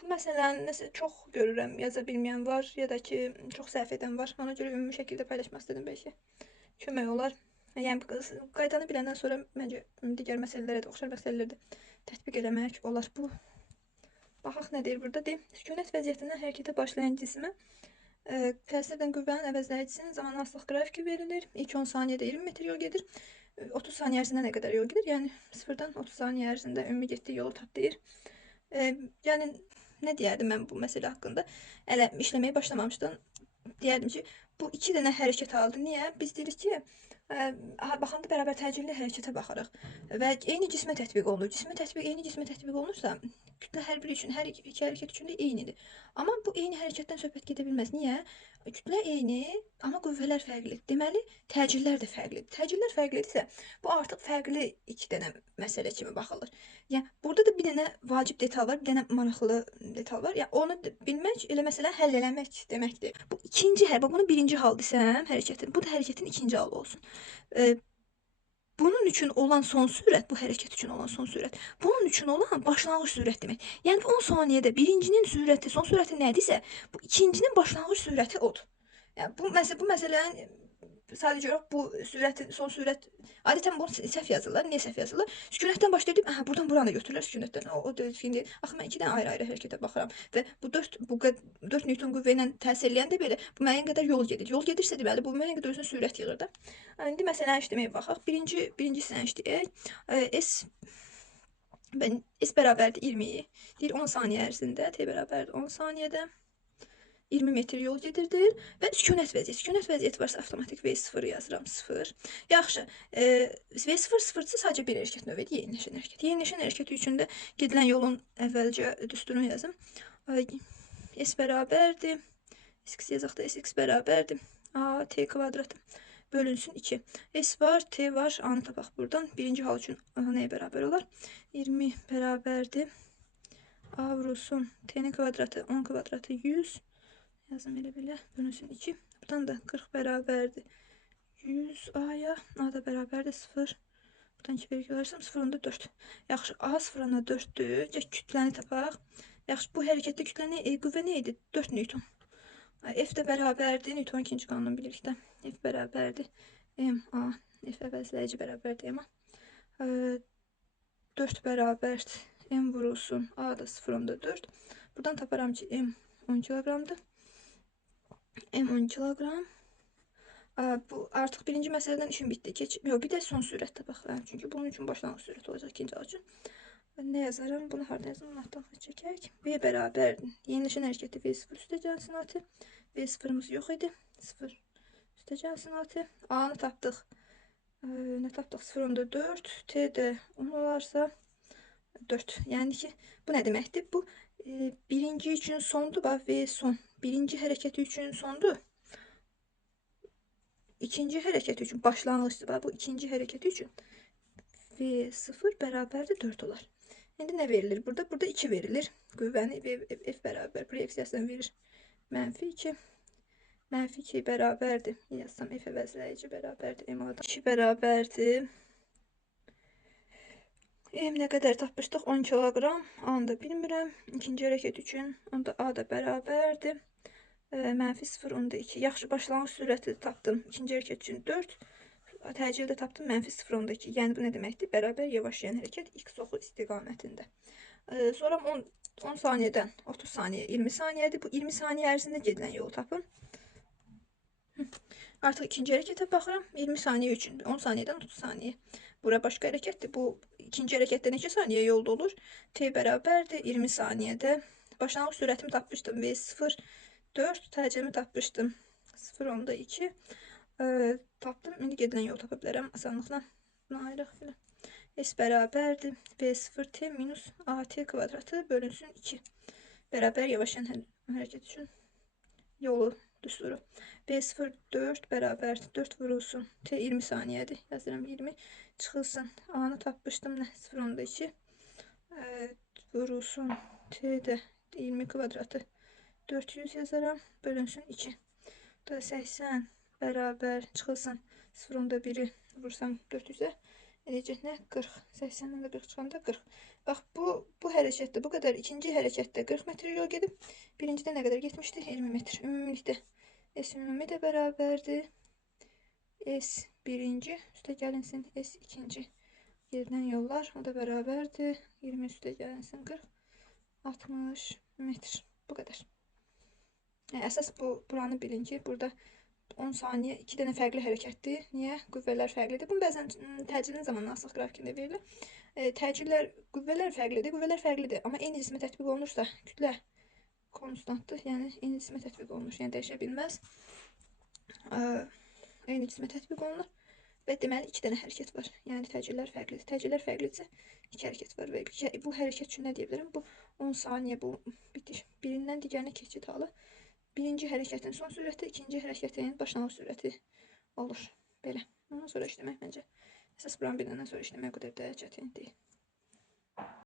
bu məsələni nəsə çox görürəm, yaza bilməyən var, ya da ki, çox səhv edən var. Ona görə ümumi şəkildə paylaşmaq istedim bəlkə. Kömək olar. Yəni qaydanı biləndən sonra məncə digər məsələlərə də, oxşar məsələlərə də tətbiq eləmək olar. Bu baxaq nə deyir burada? Deyir, sükunət vəziyyətindən hərəkətə başlayan cismə təsirdən qüvvənin əvəzləyicisinin zamanlıq qrafiki verilir. İlk 10 saniyədə 20 metr yol gedir. 30 saniyə ərzində nə qədər yol gedir? Yəni 0-dan 30 saniyə ərzində ümumi getdiyi yolu tap deyir. Yəni nə deyərdim mən bu məsələ haqqında? Hələ işləməyə başlamamışdım. Deyərdim ki, bu iki dənə hərəkət aldı. Niyə? Biz deyirik ki, baxanda bərabər təcilli hərəkətə baxarıq və eyni cismə tətbiq olunur. Eyni cismə tətbiq olunursa, kütlə hər biri üçün, hər iki hərəkət üçün də eynidir. Amma bu eyni hərəkətdən söhbət gedə bilməz. Niyə? Kütlə eyni, amma qüvvələr fərqlidir. Deməli, təcillər də fərqlidir. Təcillər fərqlidirsə, bu artıq fərqli iki dənə məsələ kimi baxılır. Yəni burada da bir dənə vacib detal var, bir dənə maraqlı detal var. Yəni onu bilmək elə məsələni həll eləmək deməkdir. Bu ikinci hal, bunu birinci hal desəm hərəkətin, bu da hərəkətin ikinci halı olsun. Bunun üçün olan son sürət, bu hərəkət üçün olan son sürət, bunun üçün olan başlanğıc sürət demək. Yəni 10 saniyədə birincinin sürəti, son sürəti nədirsə, bu ikincinin başlanğıc sürəti odur. Yəni bu məsələnin sadəcə bu sürətin, son sürət adətən bunu səhv yazırlar. Niyə səhv yazırlar? Sükunətdən başlayıb deyib, buradan buranı da götürürlər sükunətdən. O düzgün deyil. Axı mən 2 dənə ayrı-ayrı hərəkətə baxıram və bu 4 Newton qüvvə ilə təsir eləyəndə belə bu müəyyən qədər yol gedir. Yol gedirsə deməli bu müəyyən qədər özünə sürət yığır da. İndi məsələni işləməyə baxaq. Birincisini işləyək. S bərabərdir 20. Deyir 10 saniyə ərzində T bərabərdir 10 saniyədə 20 metr yol gedirdir və sükunət vəziyyəti. Sükunət vəziyyəti varsa avtomatik V0 yazıram 0. Yaxşı. V0 sıfırsa sadəcə bir hərəkət növüdür, yeniləşən hərəkət. Yeniləşən hərəkəti üçün də gedilən yolun əvvəlcə düsturunu yazım. S bərabərdir. S yazaq da SX bərabərdir. T kvadratı bölünsün 2. S var, T var. A-nı tapaq buradan. Birinci hal üçün nəyə bərabər olar? 20 bərabərdir. A vurulsun T'nin kvadratı 10 kvadratı 100. Yazım elə belə. Bölünsün 2. Buradan da 40 bərabərdir 100 A-ya. A da bərabərdir 0. Buradan 2 vergi alarsam 0,4. Yaxşı. A 0,4'dür. Kütləni tapaq. Yaxşı. Bu hərəkətdə kütlə qüvvə nə idi? 4 Newton. F də bərabərdir. Newton ikinci qanunu bilirik də. F bərabərdir. MA. F əvəzləyici bərabərdir MA. 4 bərabərdir. M vurulsun. A da 0,4. Buradan taparam ki M 10 kiloqramdır. M 10 kiloqram. Bu artıq birinci məsələdən işim bitdi. Yox, bir də son sürət tapaq. Çünki bunun üçün başlanğıc sürət olacaq ikinci hal üçün. Nə yazaram? Bunu harda yazım? Bunu altdan çəkək. V bərabərdir. Yeniləşən hərəkəti V0 üstə cəmsinatı. V0'ımız yox idi. 0 üstə cəmsinatı. A-nı tapdıq. Nə tapdıq? 0,4. T də 10 olarsa 4. Yəni ki, bu nə deməkdir? Bu birinci üçün sondur. Bax, V son. Birinci hərəkəti üçün sondur. İkinci hərəkəti üçün başlanğıcdır. Bax, bu ikinci hərəkəti üçün V0 bərabərdir 4 olar. İndi nə verilir burada? Burada 2 verilir. Qüvvəni F bərabər. Buraya əksiyasını verir. -2. -2 bərabərdir. Yazsam F əvəzləyici bərabərdir. M-dan 2 bərabərdir. M nə qədər tapmışdıq? 10 kiloqram. A-nı da bilmirəm. İkinci hərəkət üçün. Onda A da bərabərdir. -0,2. Yaxşı, başlanğıc sürəti tapdım. İkinci hərəkət üçün 4. Təcildə tapdım -0,2. Yəni bu nə deməkdir? Bərabər yavaşlayan hərəkət X oxu istiqamətində. Sonra 10 saniyədən 30 saniyə 20 saniyədir. Bu 20 saniyə ərzində gedilən yolu tapın. Artıq ikinci hərəkətə baxıram. 20 saniyə üçün 10 saniyədən 30 saniyə. Bura başqa hərəkətdir. Bu ikinci hərəkətdə neçə saniyə yolda olur? T bərabərdir 20 saniyədə. Başlanğıc sürətimi tapmışdım. V0 4. Təcilimi tapmışdım. 0,2. Tapdım. İndi gedilən yolu tapa bilərəm asanlıqla. Bunu ayıraq belə. S bərabərdir. V0T minus AT kvadratı bölünsün 2. Bərabər yavaşlayan hərəkət üçün yolu düsturu. V0 4 bərabər 4 vurulsun. T 20 saniyədir. Yazıram 20. Çıxılsın. A-nı tapmışdım. 0,2. Vurulsun. T də 20 kvadratı 400 yazaram. Bölünsün 2. Da 80 bərabər çıxılsın. 0,1'i vursam 400'e. Eləcək nə? 40. 80-dən də 40 çıxanda 40. Bax, bu hərəkətdə bu qədər, ikinci hərəkətdə 40 metr yol gedib, birincidə nə qədər getmişdi? 20 metr. Ümumilikdə S ümumi də bərabərdir. S birinci üstə gəlinsin S ikinci. Gedən yollar o da bərabərdir. 20 üstə gəlinsin 40. 60 metr. Bu qədər. Əsas buranı bilin ki, burada 10 saniyə 2 dənə fərqli hərəkətdir. Niyə? Qüvvələr fərqlidir. Bunu bəzən təcilin zamanı asılı qrafikində verilir. Təcillər, qüvvələr fərqlidir. Amma eyni cismə tətbiq olunursa, kütlə konstantdır. Yəni eyni cismə tətbiq olunur. Yəni dəyişə bilməz. Eyni cismə tətbiq olunur. Və deməli 2 dənə hərəkət var. Yəni təcillər fərqlidir. Təcillər fərqlidirsə 2 hərəkət var. Və bu hərəkət üçün nə deyə bilərəm? Bu 10 saniyə bu bitiş. Birindən digərinə keçid halı. Birinci hərəkətin son sürəti, ikinci hərəkətin başlanğıc sürəti olur. Belə. Ondan sonra işləmək məncə əsas buranı biləndən sonra işləmək o qədər də çətin deyil.